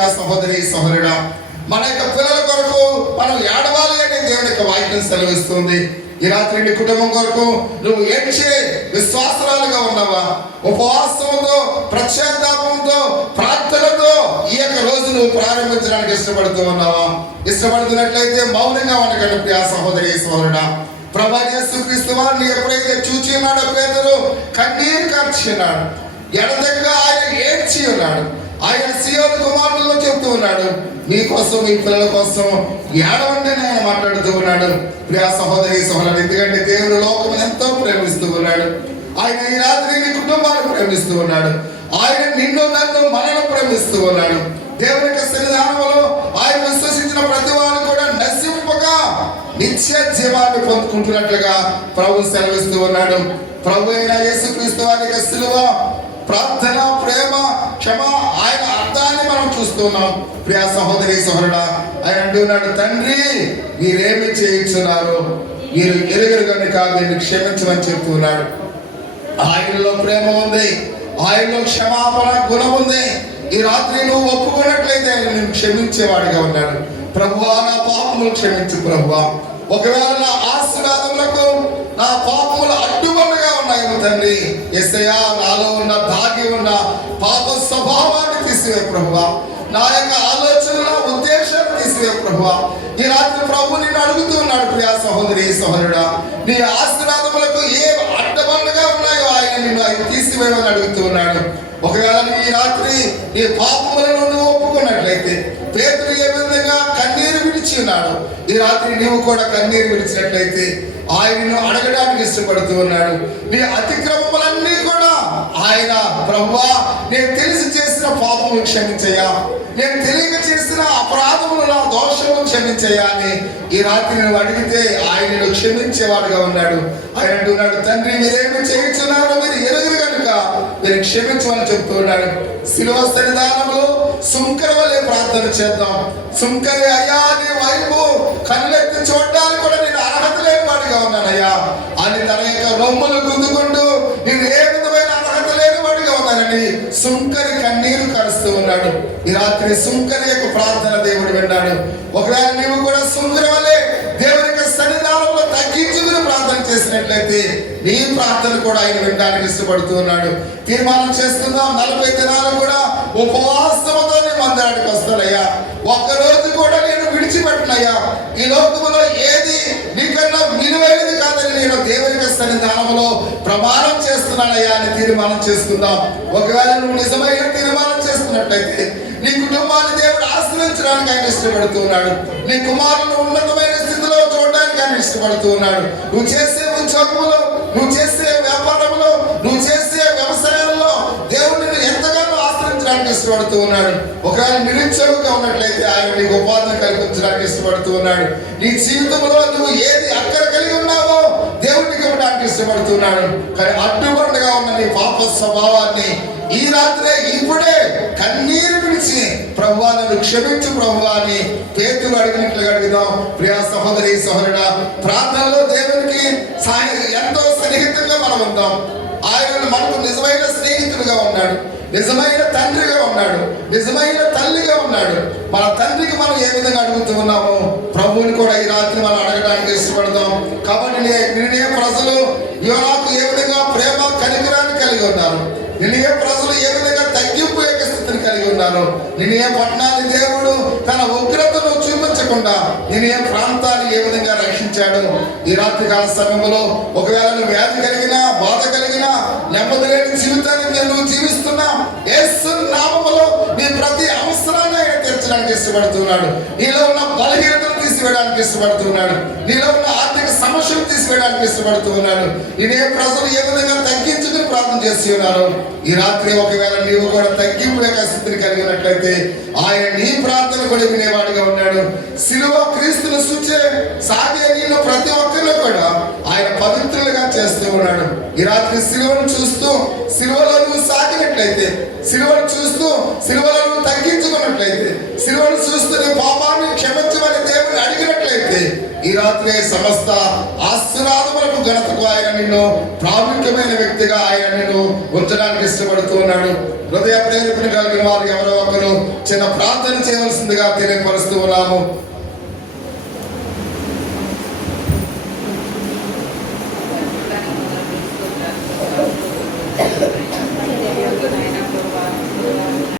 సహోదరి సహోదరుడా, మన యొక్క పిల్లల కొరకు మనం ఏడవాలి అని దేవుని యొక్క వాక్యం సెలవిస్తుంది. ఈ రాత్రి నీ కుటుంబం కొరకు నువ్వు ఏడ్చే విశ్వాసరాలుగా ఉన్నావా? ఉపవాసంతో, ప్రత్యేకతాపంతో, ప్రార్థనతో ఈ యొక్క రోజు నువ్వు ప్రారంభించడానికి ఇష్టపడుతూ ఉన్నావా? ఇష్టపడుతున్నట్లయితే మౌనంగా ఉండగలరు ప్రియ సహోదరి సహోదరుడా. ప్రభువైన యేసుక్రీస్తు వారిని ఎప్పుడైతే చూచి ఉన్నాడో పేతురు కన్నీరు కార్చి ఉన్నాడు. ఎడతెగగా ఆయన ఏడ్చి ఉన్నాడు. ఆయన సీయోను కుమారులతో చెబుతూ ఉన్నాడు, మీకోసం, మీ పిల్లల కోసం ఏడవండి అని ఆయన మాట్లాడుతూ ఉన్నాడు. ప్రియ సహోదరి సహోదరుడు, ఎందుకంటే దేవుడు లోకం ఎంతో ప్రేమిస్తూ ఉన్నాడు. ఆయన ఈ రాత్రి నీ కుటుంబాన్ని ప్రేమిస్తూ ఉన్నాడు. ఆయన నిన్ను, నన్ను, మనను ప్రేమిస్తూ ఉన్నాడు. దేవుని యొక్క సన్నిధానంలో ఆయన విశ్వసించిన ప్రతి వారు కూడా నశింపగా నిత్య జీవాన్ని పొందుకుంటున్నట్లుగా ప్రభు సెలవిస్తూ ఉన్నాడు. ప్రభు అయిన యేసుక్రీస్తు వారి యొక్క సిలువ, ప్రార్థన, ప్రేమ, క్షమ, ఆయన అర్థాన్ని మనం చూస్తున్నాం. ప్రియ సహోదరి సహోదరుడా, ఆయన అంటున్నాడు, తండ్రి మీరేమి చేయించున్నారు, మీరు ఎరుగరు కనుక మీరు క్షమించమని చెప్తున్నాడు. ఆయనలో ప్రేమ ఉంది, ఆయనలో క్షమాపణ గుణం ఉంది. ఈ రాత్రి నువ్వు ఒప్పుకున్నట్లయితే ఆయన నేను క్షమించేవాడిగా ఉన్నాడు. ప్రభువా, నా పాపములు క్షమించు ప్రభువా. ఒకవేళ నా ఆశీర్వాదములకు నా పాపములు అడ్డుబండగా ఉన్నాయేమో తండ్రి, యేసయ్యా నాలో ఉన్న దాగి ఉన్న పాప స్వభావాన్ని తీసివే ప్రభువా. నా యొక్క ఆలోచనల ఉద్దేశాన్ని తీసివే ప్రభువా. ఈ రాత్రి ప్రభు నిన్ను అడుగుతూ ఉన్నాడు. ప్రియ సహోదరి సహోదరుడా, నీ ఆశీర్వాదములకు ఏ అడ్డబండగా ఉన్నాయో ఆయన నిన్ను ఆయన తీసివేయమని అడుగుతూ ఉన్నాడు. ఒకవేళ ఈ రాత్రి నీ పాపములను నువ్వు ఒప్పుకున్నట్లయితే, పేతురు ఏ విధంగా కన్నీరు విడిచి ఉన్నాడు, ఈ రాత్రి నీవు కూడా కన్నీరు విడిచినట్లయితే ఆయనను అడగడానికి ఇష్టపడుతూ ఉన్నాడు. నీ అతిక్రమములన్నీ కూడా ఆయన, ప్రభువా నేను తెలిసి చేసిన పాపములు క్షమించయ్యా, నేను తెలియక చేసిన అపరాధములు, నా దోషములు క్షమించయ్యా అని ఈ రాత్రి నువ్వు అడిగితే ఆయనను క్షమించేవాడుగా ఉన్నాడు. ఆయన అంటున్నాడు, తండ్రి మీరేమి చేయించున్నారో మీరు ఎరుగరు కనుక మీరు క్షమించమని చెప్తూ ఉన్నాడు. శిలువ సన్నిధానంలో సుంకర వలె ప్రార్థన చేద్దాం. సుంకరి, అయ్యా నీ వైపు కళ్ళెత్తి చూడడానికి కూడా నేను అర్హత లేని వాడిగా ఉన్నానయ్యా అని తన యొక్క రొమ్ములు గుద్దుకుంటూ నేను ఏ విధమైన అర్హత లేని వాడిగా ఉన్నానని సుంకరి కన్నీరు కరుస్తూ ఉన్నాడు. ఈ రాత్రి సుంకరి యొక్క ప్రార్థన దేవుడు విన్నాడు. ఒకవేళ నీవు కూడా సుంకరి వలె దేవుని యొక్క సన్నిధానంలో తగ్గించుకుని ప్రార్థన చేసినట్లయితే నీ ప్రార్థన కూడా ఆయన వినడానికి ఇష్టపడుతూ ఉన్నాడు. తీర్మానం చేస్తున్నాం, 40 దినాలు కూడా ఉపవాసంతో నీ మందిరానికి వస్తానయ్యా, ఒక్కరోజు కూడా నేను విడిచిపెట్టనయ్యా, ఈ లోకములో ఏది నీకన్నా విలువైనది కాదని నేను దేవుని యొక్క సన్నిధానంలో ప్రమాణం చేస్తున్నానయ్యా అని తీర్మానం చేసుకుందాం. ఒకవేళ నువ్వు నిజమైన తీర్మానం చేస్తున్నట్లయితే నీ కుటుంబాన్ని దేవుడు ఆశ్రయించడానికి ఆయన ఇష్టపడుతూ ఉన్నాడు. నీ కుమారులను ఉన్నతమైన స్థితిలో చూడడానికి ఆయన ఇష్టపడుతూ ఉన్నాడు. నువ్వు చేసే ఉద్యోగంలో, నువ్వు చేసే వ్యాపారంలో, నువ్వు చేసే వ్యవసాయంలో దేవుడు నిన్ను ఎంతగానో ఆశ్రయించడానికి ఇష్టపడుతూ ఉన్నాడు. ఒకవేళ నిరుద్యోగిగా ఉన్నట్లయితే ఆయన నీకు ఉపాధిని కల్పించడానికి ఇష్టపడుతూ ఉన్నాడు. నీ జీవితంలో నువ్వు ఏది అక్కర కలిగి ఉన్నావో దేవుడికి ఇవ్వడానికి ఇష్టపడుతున్నాడు. కానీ అడ్డుబండగా ఉన్న నీ పాప స్వభావాన్ని ఈ రాత్రే, ఇప్పుడే కన్నీరు విడిచి ప్రభువా నన్ను క్షమించు ప్రభువా అని పేతురు అడిగినట్లుగా అడుగుదాం. ప్రియ సహోదరి సహోదరుడా, ప్రార్థనలో దేవునికి ఎంతో సన్నిహితంగా మనం ఉందాం. ఆయన మనకు నిజమైన స్నేహితుడిగా ఉన్నాడు, నిజమైన తండ్రిగా ఉన్నాడు, నిజమైన తల్లిగా ఉన్నాడు. మన తండ్రికి మనం ఏ విధంగా అడుగుతూ ఉన్నామో ప్రభువుని కూడా ఈ రాత్రి మనం అడగడానికి ఇష్టపడదాం. కాబట్టి నిన్నే ప్రజలు యోనాకు ఏ విధంగా ప్రేమ కనికరాన్ని కలిగి ఉన్నారు, నిన్నే ప్రజలు ఏ విధంగా తగ్గింపు యొక్క స్థితిని కలిగి ఉన్నారు, నిన్నే పట్టణాన్ని దేవుడు తన ఉగ్రతను చూపించకుండా నిన్నే ప్రాంతాన్ని ఏ విధంగా రక్షించాడు. ఈ రాత్రి కాల సమయంలో ఒకవేళ నువ్వు వ్యాధి కలిగినా, బాధ కలిగినా, నెమ్మది లేని జీవితాన్ని నువ్వు జీవిస్తున్నా, యేసు నామములో నీ ప్రతి అవసరాన్ని ఆయన తీర్చడానికి ఇష్టపడుతున్నాడు. నీలో ఉన్న బలహీనతను తీసివేయడానికి ఇష్టపడుతున్నాడు. నీలో ఉన్న ఆర్థిక సమస్యలు తీసివేయడానికి ఇష్టపడుతూ ఉన్నాడు. నేనే ప్రజలు ఏ విధంగా తగ్గించుకుని ప్రార్థన చేసి ఉన్నారు. ఈ రాత్రి ఒకవేళ నీవు కూడా తగ్గింపు యొక్క స్థితిని కలిగి ఉన్నట్లయితే ఆయన నీ ప్రార్థన కూడా వినేవాడిగా ఉన్నాడు. శిలువ క్రీస్తును సూచే సాగే నిన్ను ప్రతి ఒక్కరిలో కూడా ఆయన పవిత్రులుగా చేస్తూ ఉన్నాడు. ఈ రాత్రి శిలువను చూస్తూ శిలువలో నువ్వు సాగినట్లయితే, శిలువను చూస్తూ శిలువలో నువ్వు తగ్గించుకున్నట్లయితే, శిలువను చూస్తూ నీ పాపాన్ని క్షమించమని దేవుని అడిగినట్లయితే ఈ రాత్రి సమస్త ఆశీర్వాదములకు ఘనతకు ఆయన నిన్ను ప్రాముఖ్యమైన వ్యక్తిగా ఆయన నిన్ను ఉంచడానికి ఇష్టపడుతూ ఉన్నాడు. హృదయ ప్రేరేపణ కలిగిన వారు ఎవరో ఒకరు చిన్న ప్రార్థన చేయవలసిందిగా తెలియపరుస్తూ ఉన్నాము.